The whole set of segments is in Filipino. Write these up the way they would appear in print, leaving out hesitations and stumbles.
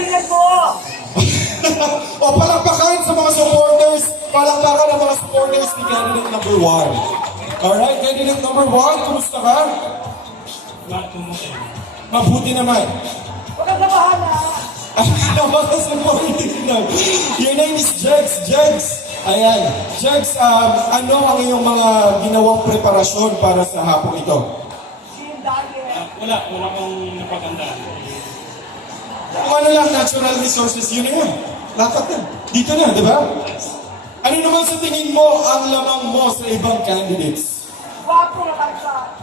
galingan mo! O palakpakan sa mga supporters. Palakpakan ang mga supporters ni candidate number 1. Alright, candidate number 1, kumusta ka? Mabuti naman. Huwag kang nabahala! Mga supporters na. Your name is Jex. Jex. Ayan. Jex, ano ang iyong mga ginawang preparasyon para sa hapong ito? Wala pang napagandaan. Kung ano lang, natural resources, yun na yun. Lapat na. Dito na, di ba? Ano naman sa tingin mo ang lamang mo sa ibang candidates? Wapo na kansa!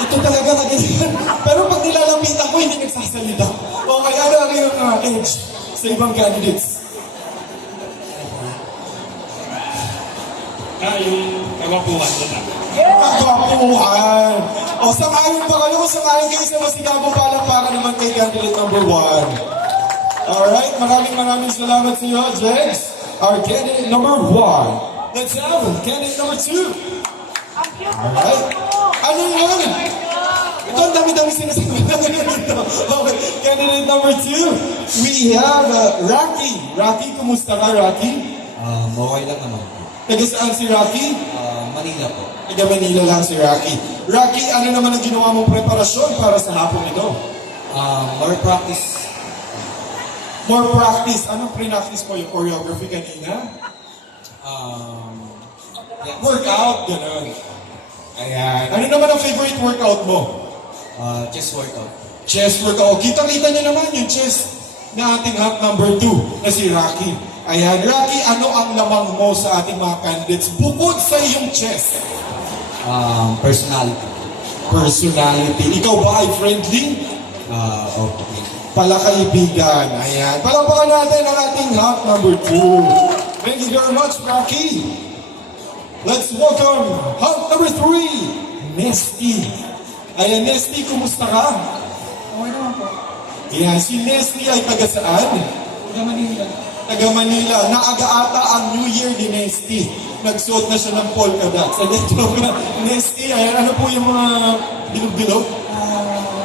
Ito talaga kaganyan. Pero pag nilalapitan mo, hindi nagsasalita. Okay, ano ang iyong edge sa ibang candidates? Yung kagapuhan doon na. Kagwapuhan! O, sangayon pa kayo kung sangayon kayo sa masigabong palakpakan naman kay candidate number 1. Alright, maraming salamat sa iyo, Jex. Our candidate number 1. Let's have candidate number 2. Ang cute mo! Alright. Ano yun? Ito ang dami-dami sinasabi na dito. Okay, candidate number 2. We have Rocky. Rocky, kumusta ka, Rocky? Okay lang naman po. Taga saan si Rocky? Manila po. Taga Manila lang si Rocky. Rocky, ano naman ang ginawa mong preparasyon para sa hapon ito? More practice. More practice. Anong pre-practice mo? Yung choreography kanina? Yeah. Workout, gano'n. Ayan. Ano naman ang favorite workout mo? Chest workout. Chest workout. Kita-kita niyo naman yung chest na ating hot number 2 na si Rocky. Ayan. Rocky, ano ang lamang mo sa ating mga candidates bukod sa iyong chest? Personality. Personality. Ikaw ba ay friendly? Okay. Palakaibigan. Ayan. Palakpakan natin ang ating hot number 2. Thank you very much, Rocky. Let's welcome hot number 3, Nesty. Ayan, Nesty, kumusta ka? Okay naman po. Ayan, si Nesty ay taga saan? Taga Manila. Taga Manila. Naaga-ata ang New Year ni Nesty. Nagsuot na siya ng polka dots. Nesty, ayan, ano po yung mga bilog-bilog?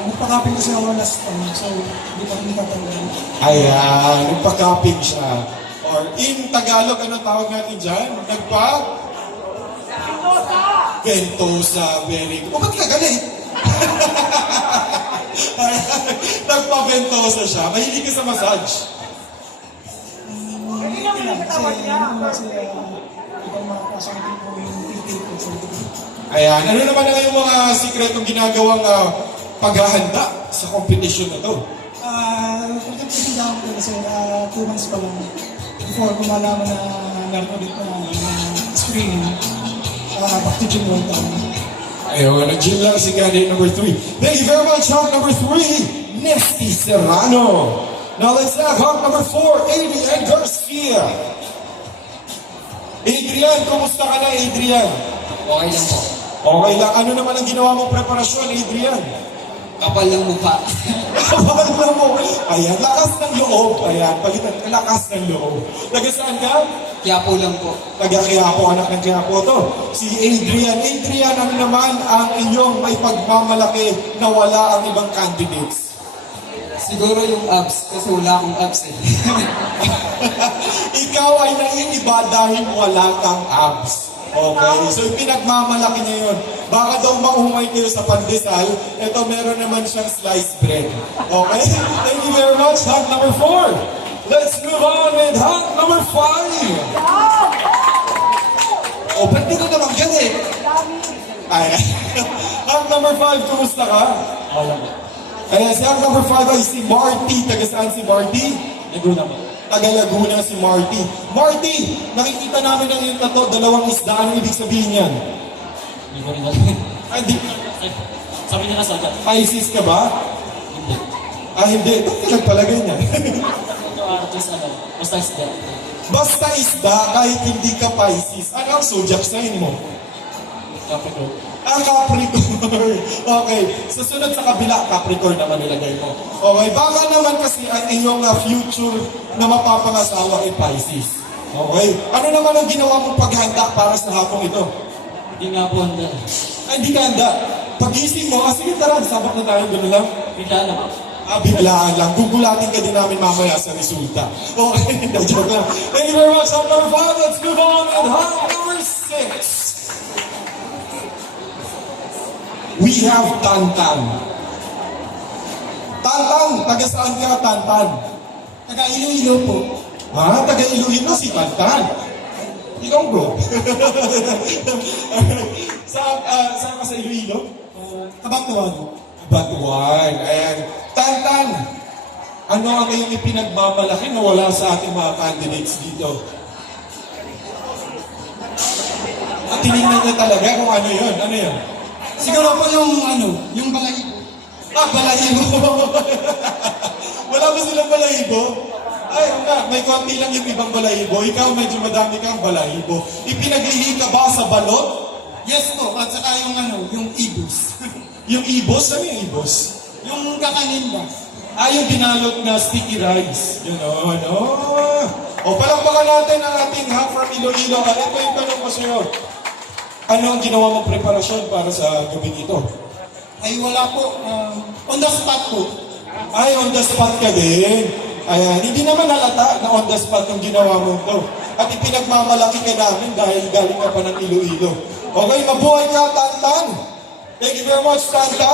Nagpakapin ko siya last time, so hindi pa tatanggal. Ayan, nagpa-cupping siya. Or in Tagalog, anong tawag natin dyan? Ventosa, very good. O, ba't ka galit? Nagpa-ventosa siya. Mahilig ka sa massage. Hindi naman yung katawan niya. Kasi ibang mga kasamtin ko yung titig ko sa likod. Ayan, ano naman ang yung mga sikretong ginagawang paghahanda sa competition na to? Pagkakitindahan ko kasi 2 months pa lang before ko malaman na meron ulit na screening. Back to gym world time. Ayun, nag-gym lang si candidate number 3. Thank you very much, hot number 3, Nesty Serrano. Now let's have hot number 4, Adrian Garcia. Adrian, kumusta ka na, Adrian? Okay lang po. Okay lang. Ano naman ang ginawa mong preparasyon, Adrian? Kapal lang mukha. Kapal na mo. Ayan, lakas ng loob. Ayan, palitan, lakas ng loob. Taga saan ka? Quiapo lang po. Taga Quiapo, anak ng Quiapo to. Si Adrian. Adrian, ano naman ang inyong may pagmamalaki na wala ang ibang candidates? Siguro yung abs, kasi wala akong abs eh. Ikaw ay naiiba dahil wala kang abs. Okay, so pinagmamalaki niya yun. Baka daw maumay kayo sa pandesal, eto meron naman siyang sliced bread. Okay? Thank you very much. Hot number 4. Let's move on with hot number 5. Oh, ba't dito naman galit? Ay, hot number 5, kumusta ka? Ayan, si hot number 5 ay si Marty. Taga saan si Marty? Laguna po. Taga Laguna si Marty. Marty, nakikita namin ang yung tato, dalawang isda. Ano ibig sabihin yan? Hindi ko rin alam. Ay, di, Sabi niya kasagat. Pisces ka ba? Hindi. Ah, hindi. Ba't ka nagpalagay niya? Just basta isda. Basta isda, kahit hindi ka Pisces. Ano ang zodiac sign mo? Capricorn. Ah, Capricorn. Okay. Sa sunod sa kabila, Capricorn naman nilagay mo. Okay. Baka naman kasi ang inyong future na mapapangasawa ay Pisces. Okay. Ano naman ang ginawa mong paghanda para sa hapong ito? Hindi nga po Ay, hindi ka handa. Pagising mo, sige tara, sabak na tayo, gano'n lang. Bigla lang. Biglaan lang. Gugulatin ka din namin mamaya sa resulta. Okay, joke lang. Thank you very much, hot number 5. Let's move on with hot number 6. We have Tantan. Tantan, taga saan ka, Tantan? Taga Iloilo po. Taga Iloilo si Tantan. Ikaw bro. Saan ka sa Iloilo? Kabatuan. Batuan. Ayan. Tantan, ano ang iyong ipinagmamalaki na wala sa ating mga candidates dito? At tinignan niya talaga kung ano yun. Ano yun? Siguro po yung balahibo. Balahibo. Wala ba silang balahibo? Ay, may konti lang yung ibang balahibo. Ikaw medyo madami kang balahibo. Ipinaglihi ka ba sa balot? Yes po, at saka yung ibus. Yung ibos? Ano yung ibos? yung kakanin ba? Yung binalot na sticky rice. Yun o, ano? O, palakpakan natin ang ating half from Iloilo. Ito yung tanong ko sa'yo. Ano ang ginawa mong preparasyon para sa gabing ito? Ay wala po, on the spot po. Ay, on the spot ka din. Ayan, hindi naman halata na on the spot yung ginawa mo ito. At ipinagmamalaki ka namin dahil galing ka pa ng Iloilo. Okay, mabuhay ka, Tantan! Thank you very much, Tantan!